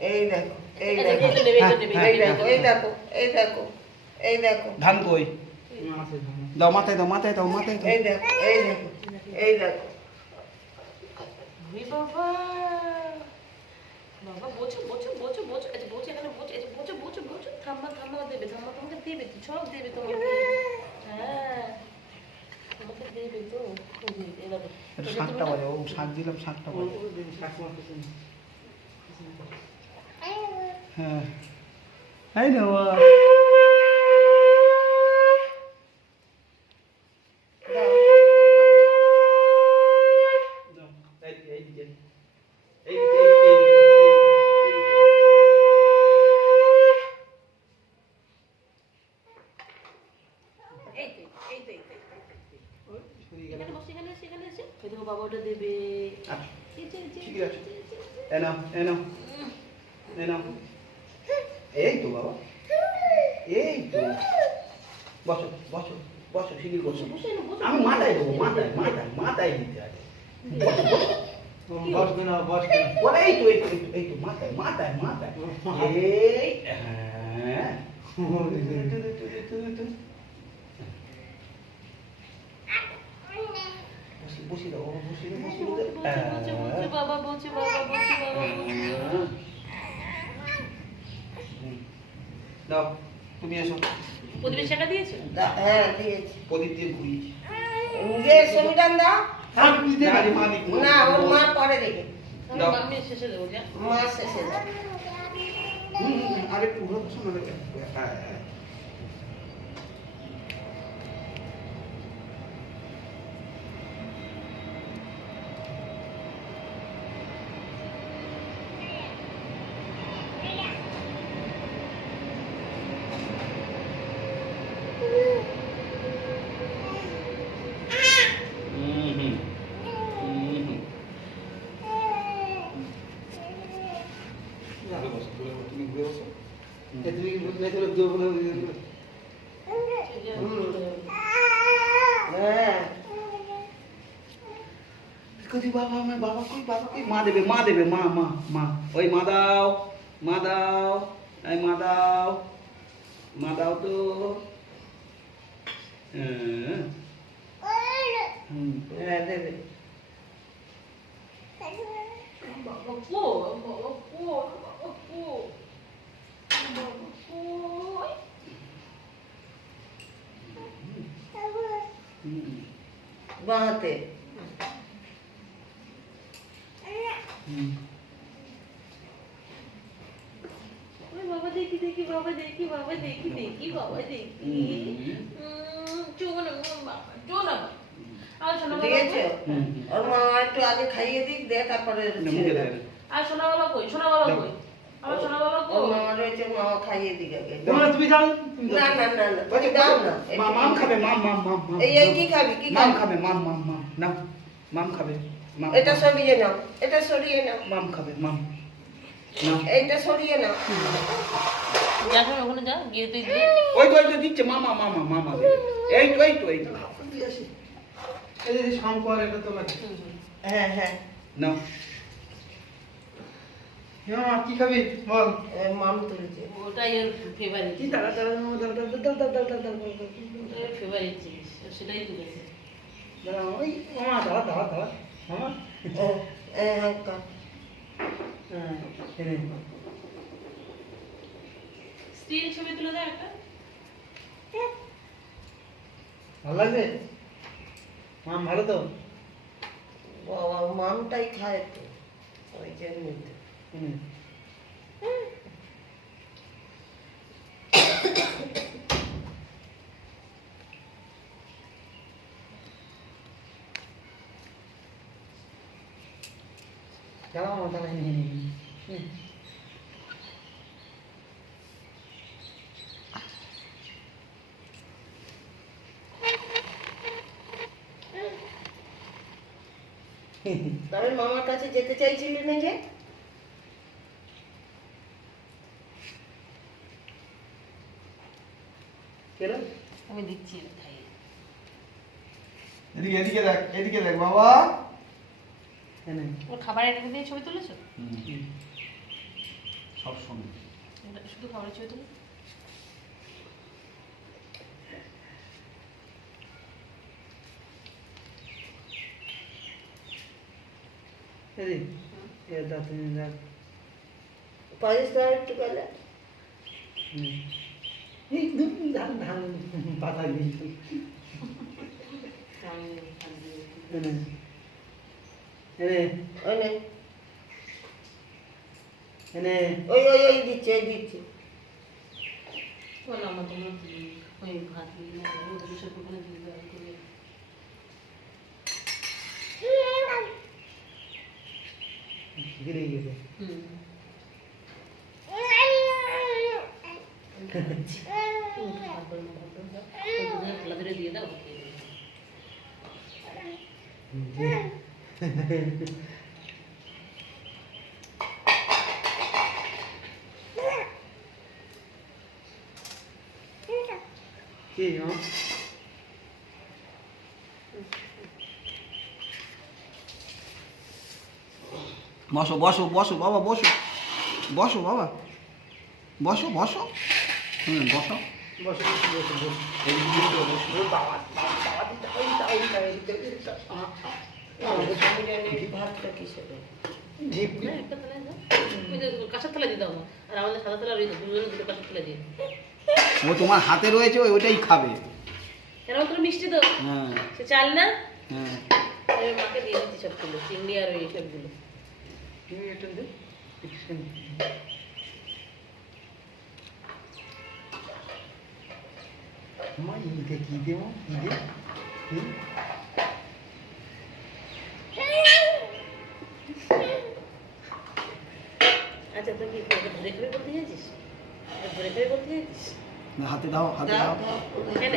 এই দেখো এই দেখো এই দেখো এই দেখো এই দেখো এই দেখো ধান কই দাও মাথায় দাও মাথায় দাও মাথায় দাও এই দেখো এই দেখো এই দেখো বাবা বাবা বোঝো বোঝো বোঝো বোঝো এই যে বোঝো এখানে বোঝো এই যে বোঝো বোঝো বোঝো থাম্মা থাম্মা দেবে থাম্মা তোমাকে দেবে তো সব দেবে তোমাকে হ্যাঁ তোমাকে দেবে তো এই দেখো এটা 7টা বাজে ও 7 দিলাম 7টা বাজে হ্যাঁ এই নাও বাবা ওটা দেবে এই তো বাবা এই তো বসো বসো বসো শিগগির বসো আমি মাথায় দেবো মাথায় মাথায় মাথায় দিতে আছে বসবে না বসবে না বলে এই তো এই তো এই তো মাথায় মাথায় মাথায় এই হ্যাঁ বসে দাও বসে দাও বাবা বলছে বাবা বলছে বাবা দাও তুমি এসো প্রদীপের টাকা দিয়েছো হ্যাঁ দিয়েছি প্রদীপ দিয়ে ঘুরিয়েছি যে সংবিধান দাও মালিক না ওর মা পরে দেবে আমি শেষে দেবো যা মা শেষে দেবে আরেকটু ঘুরো শোনো হ্যাঁ বাবা আমার বাবা কই মা দেবে মা মা মা ওই মা দাও এই মা দাও তো হ্যাঁ দেবে বাবা কো বাবা কো বাবা কো বাবা কই বাঁতে বাবা দেখি দেখি বাবা দেখি বাবা দেখি দেখি বাবা দেখি চোখ না বাবা চোখ না আর শোনা বাবা দিয়েছে ওর মা একটু আগে খাইয়ে দিক দে তারপরে আর শোনা বাবা কই শোনা বাবা কই আমার শোনা বাবা কই ওর মা রয়েছে মা খাইয়ে দিক আগে তুমি যাও না না না না তুমি দাও না মাম খাবে মাম এই কি খাবি কি মাম খাবি খাবে মাম না মাম খাবে এটা সরিয়ে নাও এটা সরিয়ে নাও মাম খাবে মাম না এইটা সরিয়ে নাও যা শোনা ওখানে যা গিয়ে তুই দে ওই তো দিচ্ছে মামা এই তো এই যে শাম করে এটা তো লাগে হ্যাঁ হ্যাঁ না হ্যাঁ কি খাবি বল মাম তুলছে ওটাই এর ফেভারিট কি দাঁড়া এর ফেভারিট জিনিস সেটাই তুলেছে দাঁড়া ওই মামা দাঁড়া মামা হ্যাঁ স্টিল ছবি তুলে দাও একটা ভালো লাগছে মাম ভালো তো বাবা মামটাই খায় তো ওই জন্যই তো দাঁড়াও তাহলে তবে মামার কাছে যেতে চাইছিলি না যে কেন আমি দিচ্ছি খাই এদিকে দেখ বাবা ওর খাবার এনে দিয়ে ছবি তুলেছো সব শোনে। এটা শুধু খাবার ছিল তুমি এদিক এ দাঁত দাঁত পাকিস্তান একটু গেলে এই ধান ধান পাতা দিয়েছি এনে এনে ওই নে, এনে ওই ওই ওই দিচ্ছে ওই দিচ্ছে বলো আমার তোমার ওই ভাত নিয়ে ওদের সব ওখানে দিয়ে দেওয়া করে গিরে গেছে ধরে দিয়ে দাও কি মা বসো বসো বসো বাবা বসো বসো বাবা বসো বসো বসো বসো বসো বসো বাবা বাবা দিতে ওই ভাতটা কিসের জিপ না একটা থালা দাও ওই যে কাঁচা থালা দিয়ে দাও না আর আমাদের সাদা থালা রয়েছে দুজনে দুটো কাঁচা থালা দিয়ে ও তোমার হাতে রয়েছে ওইটাই খাবে কেন তুমি মিষ্টি দাও হ্যাঁ সে চাল না হ্যাঁ আমি মাকে দিয়ে দিচ্ছি সবগুলো চিংড়ি আর ওই সবগুলো তুমি এটা দে মা ইদে কি দেবো ইদে আচ্ছা তুই কি ধরে করে বলতে চাইছিস ধরে করে বলতে চাইছিস হাতে দাও হাতে দাও কেন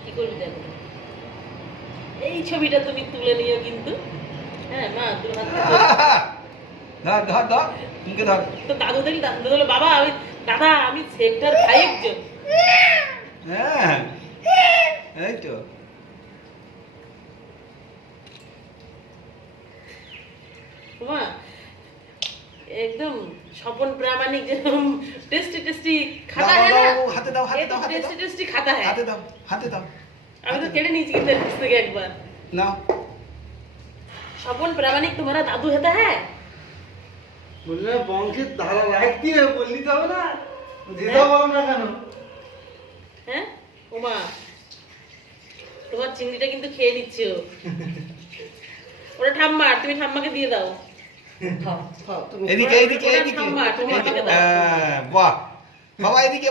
কি করবি দেখো এই ছবিটা তুমি তুলে নিও কিন্তু হ্যাঁ মা তোর হাতে ধর ধর ধর মুখে ধর তো দাদু দেখি দাদু বলে বাবা আমি দাদা আমি সেক্টর 5 জন হ্যাঁ এই তো মা एकदम স্বপন প্রামাণিক যেরকম টেস্টি টেস্টি খাতা দাও, है দাও, ना হাতে দাও, হাতে দাও, হাতে টেস্টি দাও। টেস্টি খাতা है হাতে দাও হাতে দাও আমি তো কেড়ে নিয়েছি কিন্তু এর কাছ থেকে একবার নাও স্বপন প্রামাণিক तुम्हारा दादू होता है বললে বংশের ধারা রাখতে হবে বললি তো হবে না যেটা বলো না কেন হ্যাঁ ওমা তোমার চিংড়িটা কিন্তু খেয়ে নিচ্ছে ও ওটা ঠাম্মা তুমি ঠাম্মাকে দিয়ে দাও খাও খাও তুমি এদিকে এদিকে ওটা এদিকে ঠাম্মা, তুমি আমাকে দাও। হ্যাঁ, বাহ বাবা এদিকে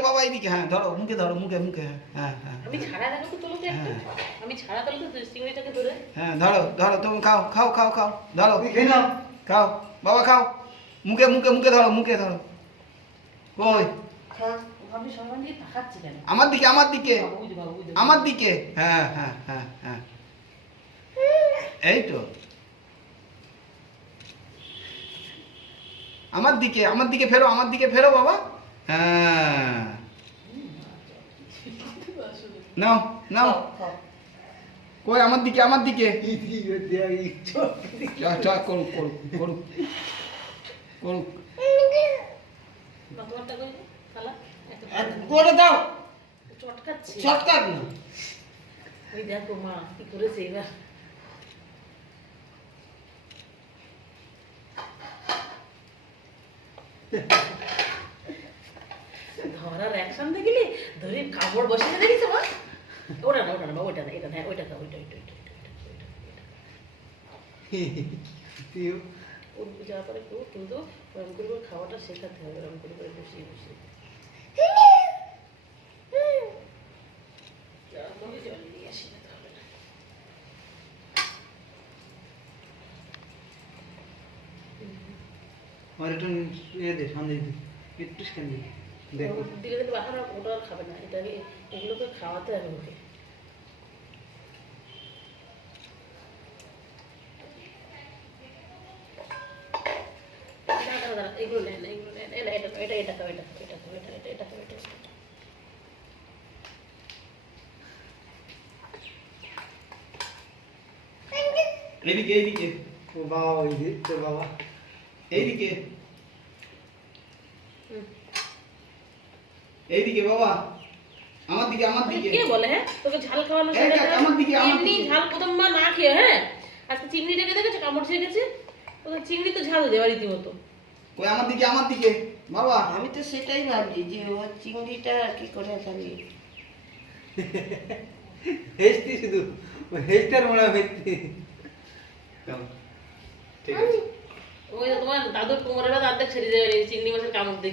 হ্যাঁ ধরো মুখে ধরো মুখে মুখে হ্যাঁ হ্যাঁ আমি ছাড়া রাখো তো তোলো তো একটু হ্যাঁ। আমি ছাড়া তোলো তো চিংড়িটাকে ধরে হ্যাঁ ধরো ধরো তুমি খাও খাও খাও খাও ধরো খেয়ে নাও খাও বাবা খাও মুখে মুখে মুখে ধরো মুখে ধরো কই খা আমি সবার দিকে তাকাচ্ছি কেন আমার দিকে আমার দিকে বাবু, ওই যে বাবু, ওই যে বাবু। আমার দিকে হ্যাঁ হ্যাঁ হ্যাঁ হ্যাঁ এই তো আমার দিকে ফেরো বাবা হ্যাঁ নাও নাও খাও খাও কই আমার দিকে করুক করুক করুক করুক বা তোমারটা কই খালা করে দাও চটকাচ্ছি শর্টকাট না ওই দেখো মা কি করেছে এবার ধরার অ্যাকশন দেখলি ধরে কাপড় বসিয়ে দেখিস মা ওটা না বা ওইটা না এটা না ওইটা খা ওইটা ওইটা ওইটা ওর যাওয়ার পরে কেউ কিন্তু ওরকম করে করে খাওয়াটা শেখাতে হবে ওরকম করে করে বসিয়ে বসিয়ে জল নিয়ে আসি না তাহলে না আর একটু ইয়ে দে সামনে দে একটু সামনে দেখো দিলে কিন্তু বাহার ওটা আর খাবে না এটা এগুলোকে খাওয়াতে হবে ওকে এগুলো নেন এগুলো নেন এটা এটা এটা এটা খাও এটা এটা খাও এটা এটা এটা খাও এটা এদিকে ও বাবা ওই যে তোর বাবা এইদিকে এইদিকে বাবা, আমার দিকে আমার দিকে। কে বলে হ্যাঁ তোকে ঝাল খাওয়ানো এই দেখ, আমার দিকে, আমার এমনি দিকে। ঝাল প্রথমবার না খেয়ে হ্যাঁ আজকে চিংড়িটাকে দেখেছো কামড় ছেড়েছে ওকে চিংড়ি তো ঝাল দেওয়া রীতিমতো কই আমার দিকে আমার দিকে বাবা। আমি তো সেটাই ভাবছি যে ও চিংড়িটা কি করে খাবি। হেসতি শুধু হেসতার মনে হেসতি। ঠিক আছে। ওই যে তোমার দাদুর কোমরের অর্ধেক ছেড়ে যাবে চিংড়ি মাছের কামড় দেখে